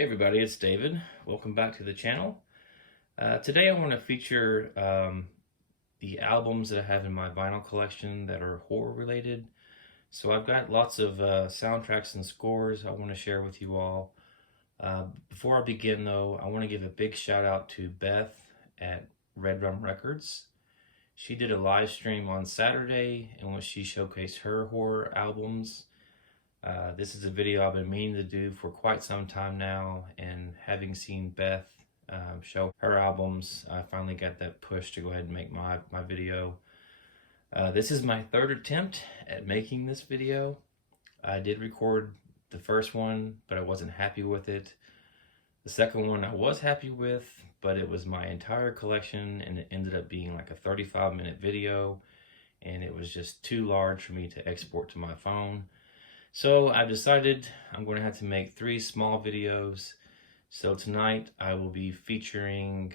Hey everybody, it's David. Welcome back to the channel. Today I want to feature the albums that I have in my vinyl collection that are horror related. So I've got lots of soundtracks and scores I want to share with you all. Before I begin though, I want to give a big shout out to Beth at Red Rum Records. She did a live stream on Saturday in which she showcased her horror albums. This is a video I've been meaning to do for quite some time now, and having seen Beth show her albums, I finally got that push to go ahead and make my video. This is my third attempt at making this video. I did record the first one, but I wasn't happy with it. The second one I was happy with, but it was my entire collection, and it ended up being like a 35-minute video, and it was just too large for me to export to my phone. So I've decided I'm going to have to make 3 small videos. So tonight I will be featuring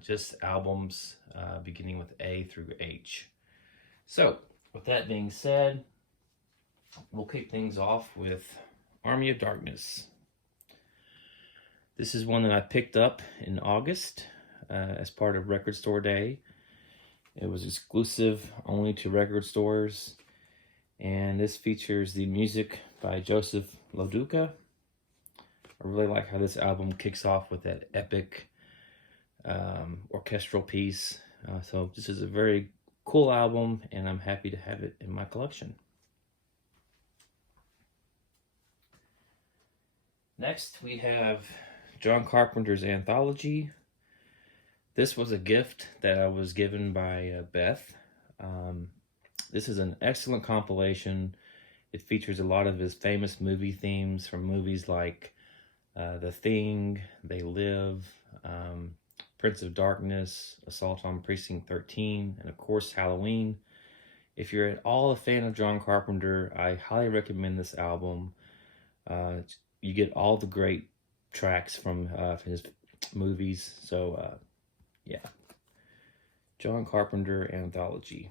just albums beginning with A through H. So with that being said, we'll kick things off with Army of Darkness. This is one that I picked up in August as part of Record Store Day. It was exclusive only to record stores. And this features the music by Joseph Loduca. I really like how this album kicks off with that epic orchestral piece. So this is a very cool album, and I'm happy to have it in my collection. Next, we have John Carpenter's Anthology. This was a gift that I was given by Beth. This is an excellent compilation. It features a lot of his famous movie themes from movies like The Thing, They Live, Prince of Darkness, Assault on Precinct 13, and of course Halloween. If you're at all a fan of John Carpenter, I highly recommend this album. You get all the great tracks from his movies. So yeah, John Carpenter Anthology.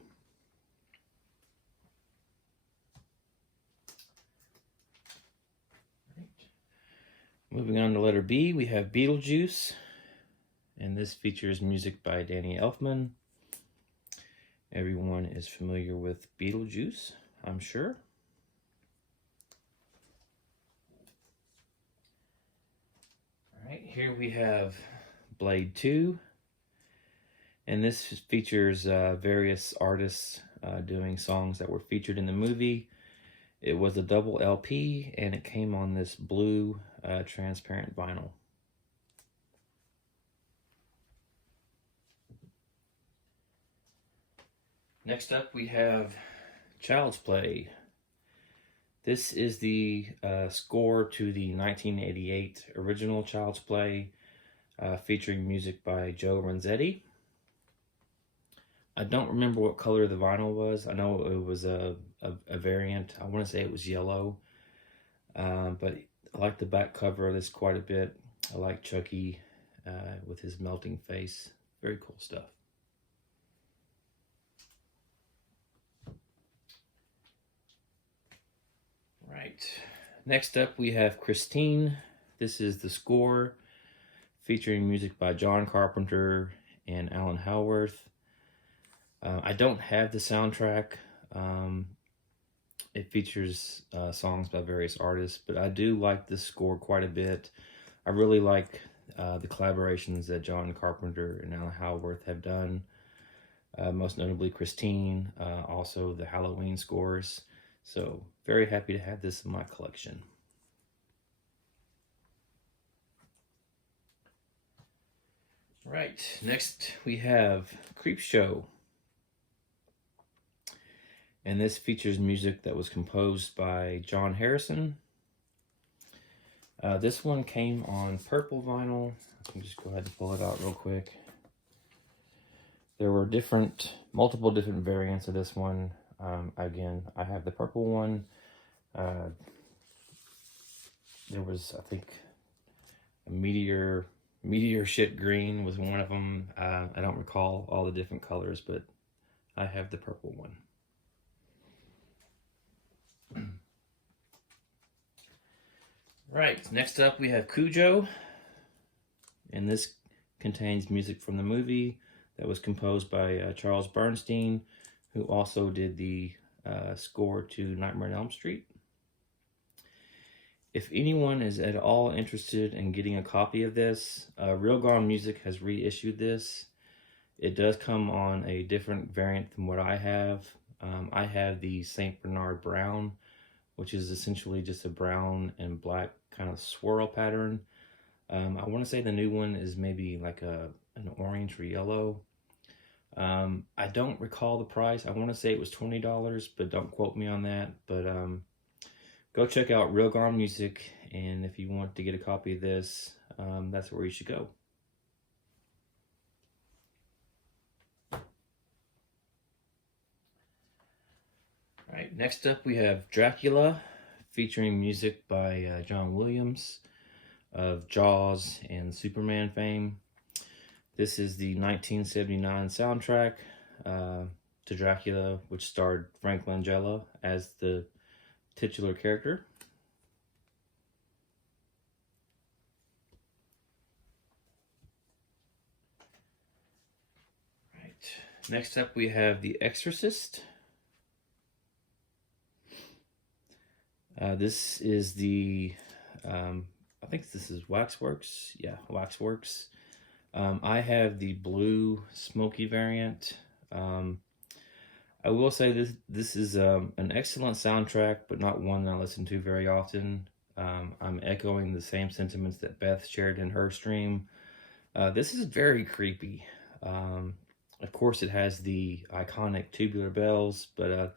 Moving on to letter B, we have Beetlejuice, and this features music by Danny Elfman. Everyone is familiar with Beetlejuice, I'm sure. All right, here we have Blade 2, and this features various artists doing songs that were featured in the movie. It was a double LP, and it came on this blue transparent vinyl. Next up, we have Child's Play. This is the score to the 1988 original Child's Play, featuring music by Joe Renzetti. I don't remember what color the vinyl was. I know it was a variant. I want to say it was yellow. But I like the back cover of this quite a bit. I like Chucky with his melting face. Very cool stuff. Right. Next up we have Christine. This is the score featuring music by John Carpenter and Alan Howarth. I don't have the soundtrack. It features songs by various artists, but I do like this score quite a bit. I really like the collaborations that John Carpenter and Alan Howarth have done. Most notably Christine, also the Halloween scores. So very happy to have this in my collection. Right, next we have Creepshow. And this features music that was composed by John Harrison. This one came on purple vinyl. Let me just go ahead and pull it out real quick. There were multiple different variants of this one. Again, I have the purple one. There was, I think, a meteor shit green was one of them. I don't recall all the different colors, but I have the purple one. Right, next up we have Cujo, and this contains music from the movie that was composed by Charles Bernstein, who also did the score to Nightmare on Elm Street. If anyone is at all interested in getting a copy of this, Real Gone Music has reissued this. It does come on a different variant than what I have. I have the St. Bernard Brown, which is essentially just a brown and black kind of swirl pattern. I want to say the new one is maybe like an orange or yellow. I don't recall the price. I want to say it was $20, but don't quote me on that. But go check out Real Gone Music, and if you want to get a copy of this, that's where you should go. All right, next up we have Dracula, featuring music by John Williams of Jaws and Superman fame. This is the 1979 soundtrack to Dracula, which starred Frank Langella as the titular character. Right. Next up we have The Exorcist. This is the, I think this is Waxworks. Yeah, Waxworks. I have the blue smoky variant. I will say this is an excellent soundtrack, but not one that I listen to very often. I'm echoing the same sentiments that Beth shared in her stream. This is very creepy. Of course, it has the iconic tubular bells, but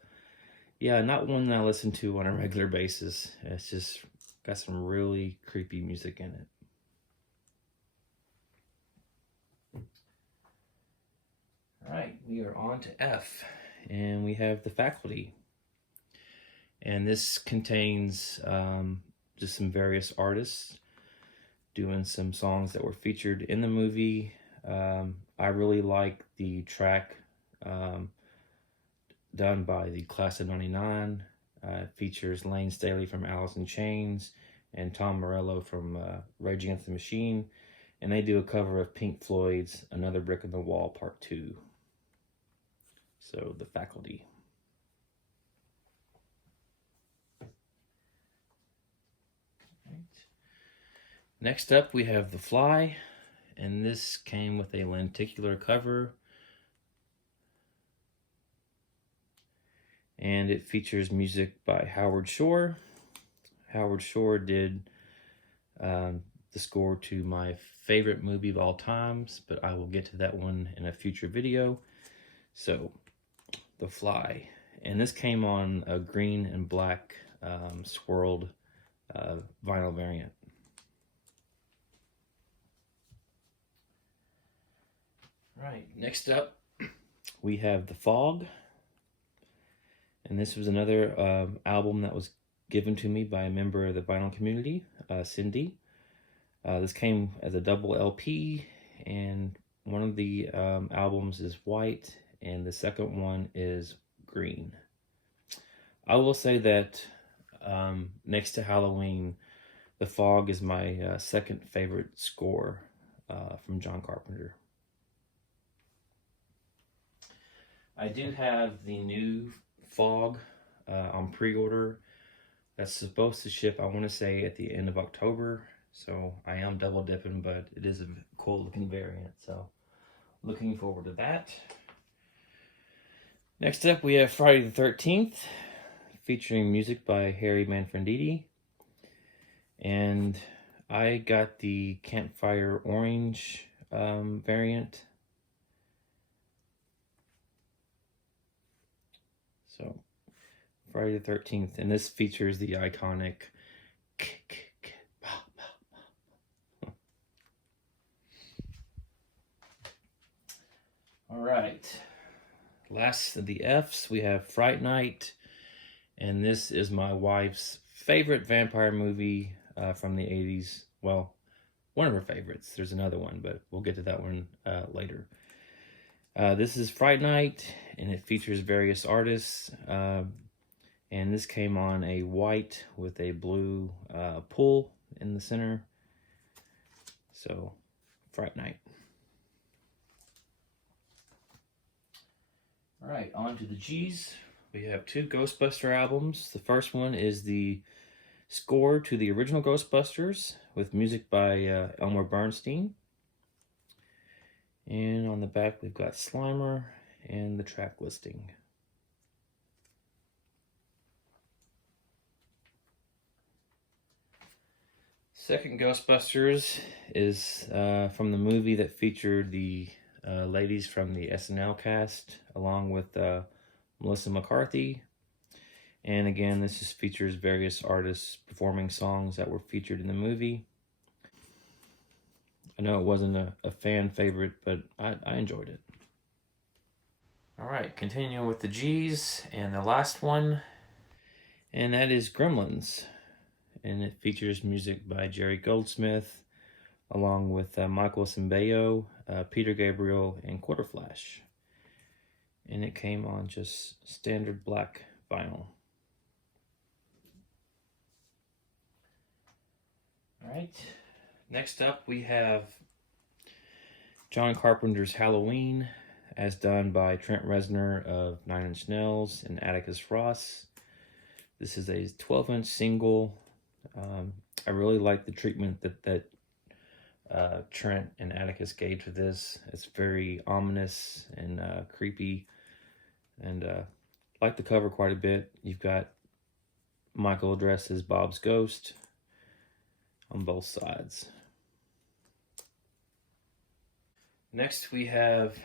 yeah, not one that I listen to on a regular basis. It's just got some really creepy music in it. All right, we are on to F, and we have The Faculty. And this contains just some various artists doing some songs that were featured in the movie. I really like the track done by the Class of '99. It features Lane Staley from Alice in Chains and Tom Morello from Rage Against the Machine. And they do a cover of Pink Floyd's Another Brick in the Wall Part 2. So, The Faculty. Right. Next up, we have The Fly. And this came with a lenticular cover. And it features music by Howard Shore. Howard Shore did the score to my favorite movie of all times, but I will get to that one in a future video. So, The Fly. And this came on a green and black swirled vinyl variant. Right, next up, we have The Fog. And this was another album that was given to me by a member of the vinyl community, Cindy. This came as a double LP, and one of the albums is white, and the second one is green. I will say that next to Halloween, The Fog is my second favorite score from John Carpenter. I do have the new Fog on pre-order. That's supposed to ship, I want to say, at the end of October. So I am double dipping, but it is a cool looking variant. So looking forward to that. Next up, we have Friday the 13th, featuring music by Harry Manfredini. And I got the Campfire Orange variant. So, Friday the 13th, and this features the iconic All right, last of the F's, we have Fright Night, and this is my wife's favorite vampire movie from the 80s. Well, one of her favorites. There's another one, but we'll get to that one later. This is Fright Night, and it features various artists, and this came on a white with a blue pull in the center. So, Fright Night. All right, on to the G's. We have 2 Ghostbuster albums. The first one is the score to the original Ghostbusters with music by Elmer Bernstein. And on the back, we've got Slimer and the track listing. Second Ghostbusters is from the movie that featured the ladies from the SNL cast, along with Melissa McCarthy. And again, this just features various artists performing songs that were featured in the movie. I know it wasn't a fan favorite, but I enjoyed it. All right, continuing with the G's, and the last one, and that is Gremlins. And it features music by Jerry Goldsmith, along with Michael Cimballo, Peter Gabriel, and Quarterflash. And it came on just standard black vinyl. All right, next up we have John Carpenter's Halloween, as done by Trent Reznor of Nine Inch Nails and Atticus Ross. This is a 12-inch single. I really like the treatment that Trent and Atticus gave to this. It's very ominous and creepy, and like the cover quite a bit. You've got Michael dressed as Bob's ghost on both sides. Next we have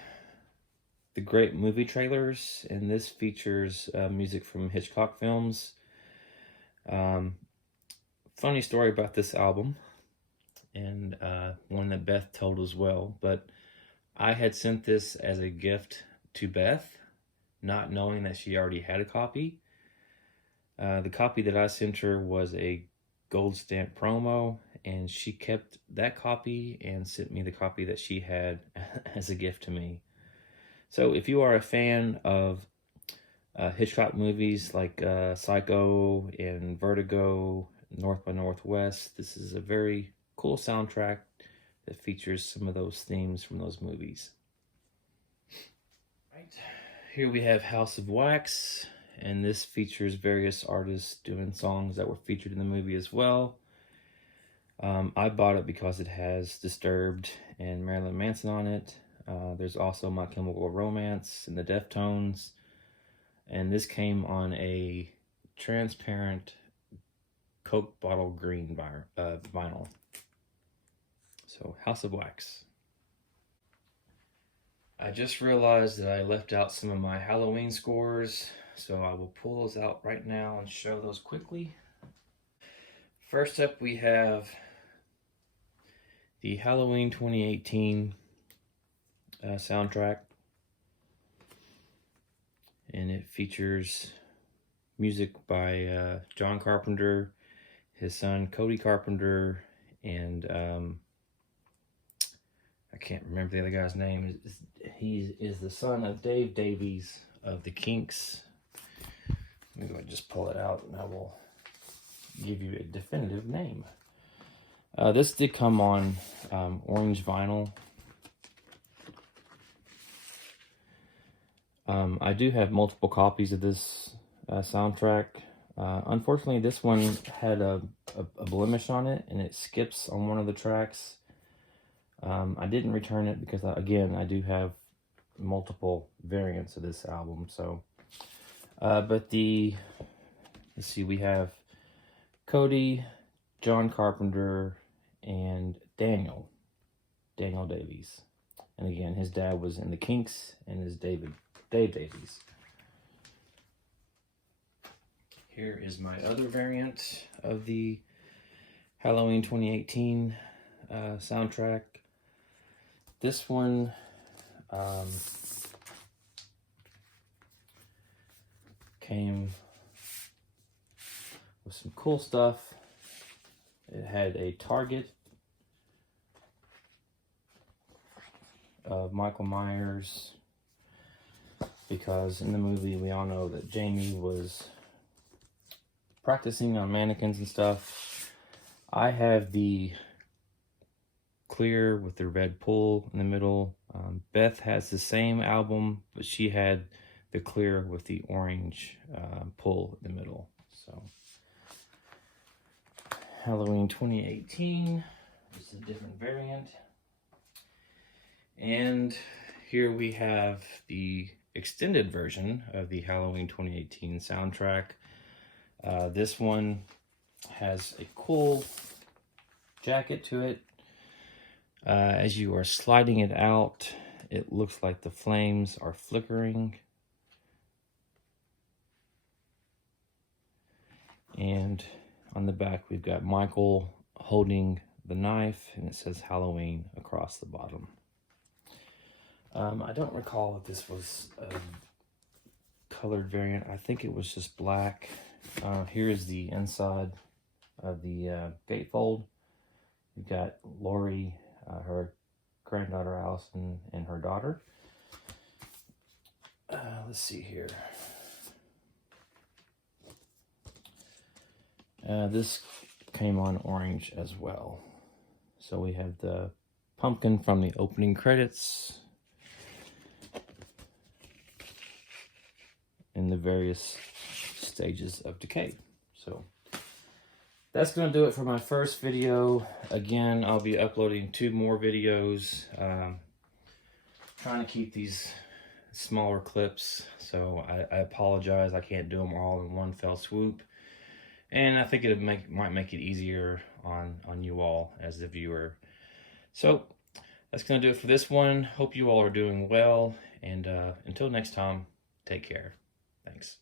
the great movie trailers, and this features music from Hitchcock films. Funny story about this album, and one that Beth told as well, but I had sent this as a gift to Beth, not knowing that she already had a copy. The copy that I sent her was a gold stamp promo, and she kept that copy and sent me the copy that she had as a gift to me. So if you are a fan of Hitchcock movies like Psycho and Vertigo, North by Northwest, this is a very cool soundtrack that features some of those themes from those movies. Right, here we have House of Wax, and this features various artists doing songs that were featured in the movie as well. I bought it because it has Disturbed and Marilyn Manson on it. There's also My Chemical Romance and the Deftones, and this came on a transparent Coke bottle green vinyl. So, House of Wax. I just realized that I left out some of my Halloween scores, so I will pull those out right now and show those quickly. First up, we have the Halloween 2018 soundtrack, and it features music by John Carpenter, his son Cody Carpenter, and I can't remember the other guy's name. He is the son of Dave Davies of the Kinks. Let me go ahead and just pull it out, and I will give you a definitive name. This did come on orange vinyl. I do have multiple copies of this soundtrack. Unfortunately, this one had a blemish on it, and it skips on one of the tracks. I didn't return it because, again, I do have multiple variants of this album. So, but let's see, we have Cody, John Carpenter, and Daniel Davies. And again, his dad was in the Kinks, and his Dave Davies. Here is my other variant of the Halloween 2018 soundtrack. This one came with some cool stuff. It had a target of Michael Myers, because in the movie we all know that Jamie was practicing on mannequins and stuff. I have the clear with the red pull in the middle. Beth has the same album, but she had the clear with the orange pull in the middle. So Halloween 2018, this is a different variant. And here we have the extended version of the Halloween 2018 soundtrack. This one has a cool jacket to it. As you are sliding it out, it looks like the flames are flickering. And on the back, we've got Michael holding the knife, and it says Halloween across the bottom. I don't recall if this was a colored variant. I think it was just black. Here is the inside of the gatefold. We've got Lori, her granddaughter Allison, and her daughter. Let's see here. This came on orange as well. So we have the pumpkin from the opening credits in the various stages of decay. So that's going to do it for my first video. Again, I'll be uploading 2 more videos. Trying to keep these smaller clips, so I apologize. I can't do them all in one fell swoop. And I think it might make it easier on you all as the viewer. So that's going to do it for this one. Hope you all are doing well. And until next time, take care. Thanks.